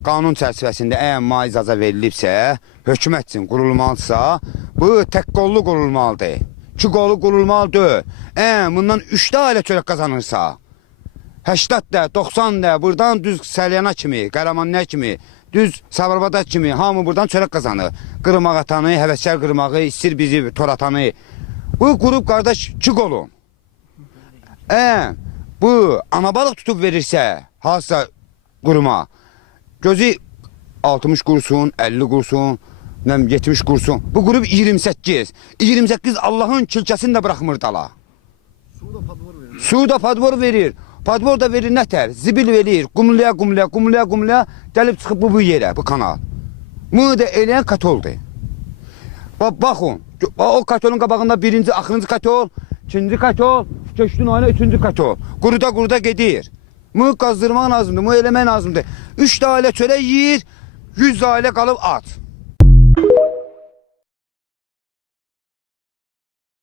Qanun çərçivəsində əgər ma icazə verilibsə, hökumət üçün qurulmalıdırsa, bu tək qollu qurulmalıdır. 2 qolu qurulmalıdır. Bundan 3 də ailə çörək qazanırsa, 80 də, 90 də, buradan düz Səlyana kimi, Qəramanlıya kimi, düz Sabirabad kimi hamı buradan çörək qazanır. Qırmaq atanı, həvəskar qırmağı, istir bizi, tor atanı. Bu qrup qardaş 2 qolun. Bu ana balıq tutub verirsə, hansısa quruma, gözü 60 qursun, 50 qursun, 70 qursun. Bu qrup 28. 28 Allahın kilkəsini də bıraxmır dala. Su da padvor verir. Padvor da verir nətər? Zibil verir. Qumluya, gəlib çıxıb bu yerə, bu kanal. Bunu da eləyən katoldur. Baxın, o katolun qabağında birinci, axırıncı katol, ikinci katol, köşkün oyuna üçüncü katol. Quruda gedir. Bunu qazdırmaq lazımdır, bunu eləmək lazımdır. 3 ailə çörək yiyir, 100 ailə qalıb aç.